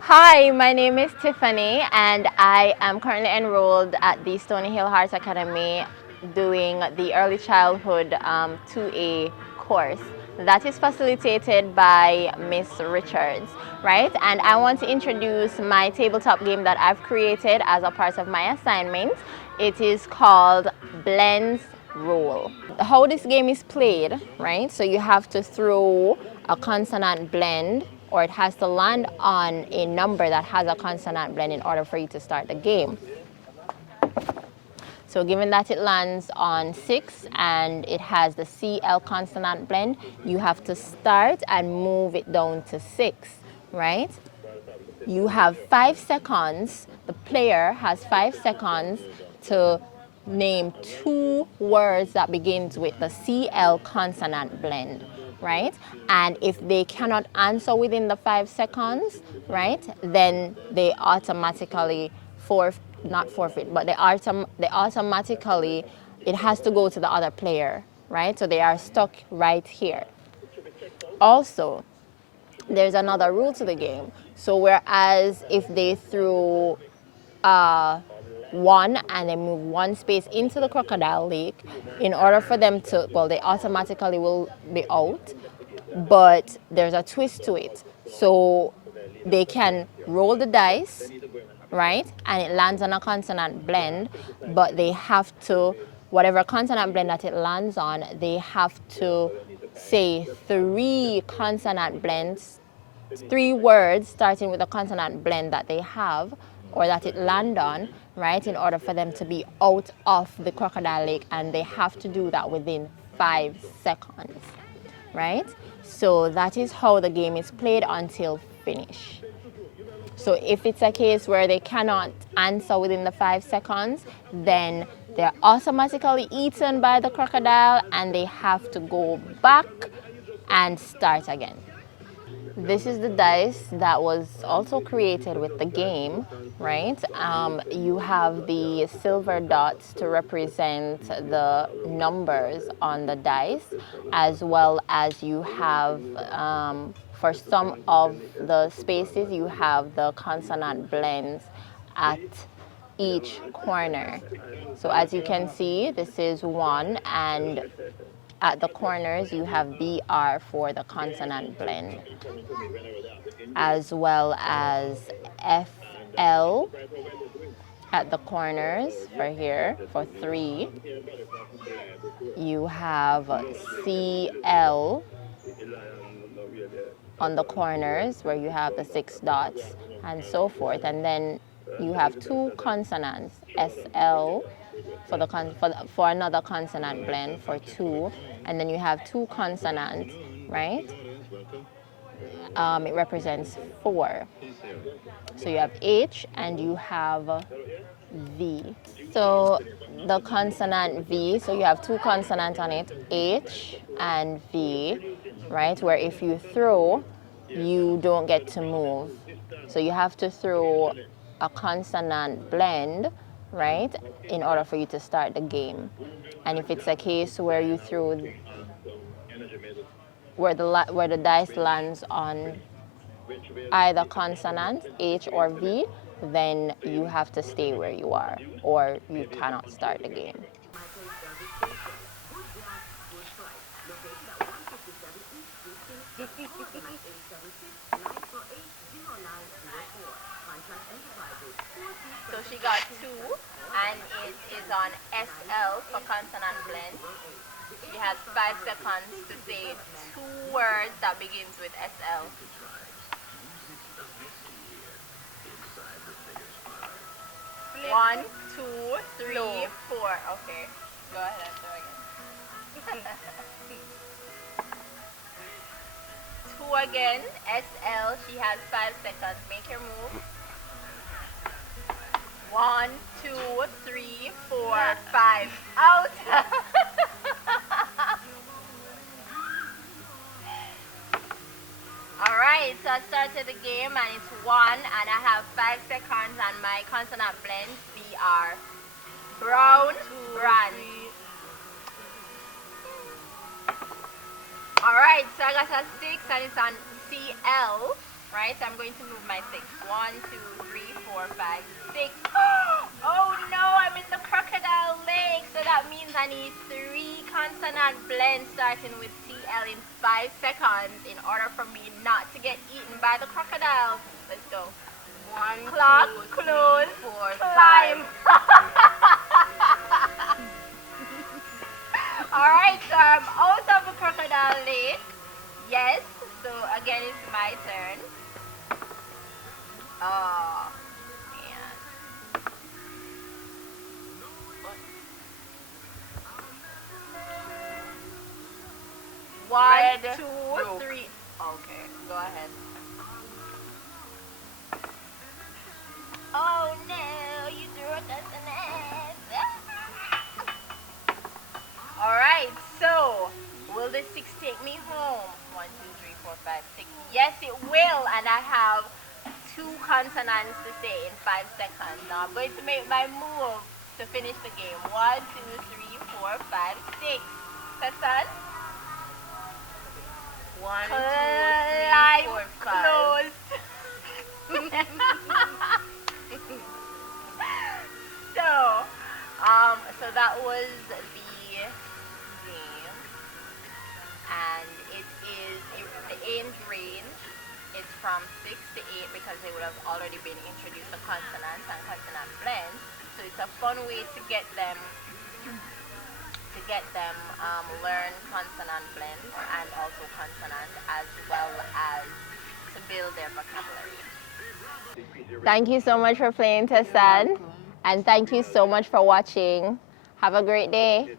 Hi, my name is Tiffany and I am currently enrolled at the Stony Hill HEART Academy doing the early childhood 2A course. That is facilitated by Miss Richards, right? And I want to introduce my tabletop game that I've created as a part of my assignment. It is called Blends Roll. How this game is played, right? So you have to throw a consonant blend, or it has to land on a number that has a consonant blend in order for you to start the game. So given that it lands on 6 and it has the CL consonant blend, you have to start and move it down to 6, right? You have 5 seconds, the player has 5 seconds to name 2 words that begins with the CL consonant blend, right? And if they cannot answer within the 5 seconds, right, then they automatically not forfeit, but they automatically, it has to go to the other player, right? So they are stuck right here. Also, there's another rule to the game. So whereas if they threw 1 and they move 1 space into the crocodile lake, in order for them to, well, they automatically will be out, but there's a twist to it. So they can roll the dice, right? And it lands on a consonant blend, but they have to, whatever consonant blend that it lands on, they have to say 3 consonant blends, 3 words starting with a consonant blend that they have or that it land on, right, in order for them to be out of the crocodile lake, and they have to do that within 5 seconds, right? So that is how the game is played until finish. So if it's a case where they cannot answer within the 5 seconds, then they're automatically eaten by the crocodile and they have to go back and start again. This is the dice that was also created with the game, right? You have the silver dots to represent the numbers on the dice, as well as you have, for some of the spaces, you have the consonant blends at each corner. So as you can see, this is 1, and at the corners, you have BR for the consonant blend, as well as FL at the corners for here for 3. You have CL on the corners where you have the 6 dots and so forth. And then you have 2 consonants, SL for another consonant blend for 2, and then you have 2 consonants, right? It represents 4. So you have H and you have V. So the consonant V, so you have 2 consonants on it, H and V, right? Where if you throw, you don't get to move. So you have to throw a consonant blend, right, in order for you to start the game. And if it's a case where you throw, where the dice lands on either consonant, H or V, then you have to stay where you are, or you cannot start the game. So she got 2, and it is on SL for consonant blend. She has 5 seconds to say 2 words that begins with SL. One, two, three, no. 4. Okay. Go ahead and throw again. 2 again. SL. She has 5 seconds. Make your move. 1, 2, 3, 4, 5. Out. Alright, so I started the game and it's 1 and I have 5 seconds and my consonant blend BR. Brown, brand. Alright, so I got a 6 and it's on CL. right? So I'm going to move my 6. 1, 2, 3, 4, 5, 6. Oh no, I'm in the crocodile lake. So that means I need 3 consonant blends starting with TL in 5 seconds in order for me not to get eaten by the crocodile. Let's go. 1, clock, 2, 3, close, 4, climb. Alright, so I'm out of the crocodile lake. Yes, so again it's my turn. Oh, man. One, Red, 2, blue. 3. Okay, go ahead. Oh no, you threw a consonant. Alright, so will this 6 take me home? 1, 2, 3, 4, 5, 6. Yes, it will, and I have 2 consonants to say in 5 seconds. Now I'm going to make my move to finish the game. 1, 2, 3, 4, 5, 6. Tessan? 1, 2, 3, Climb 4, 5. close. So, so that was the game, and it is the age range. It's from 6 to 8 because they would have already been introduced to consonants and consonant blends. So it's a fun way to get them learn consonant blends and also consonant, as well as to build their vocabulary. Thank you so much for playing, Tessan. And thank you so much for watching. Have a great day.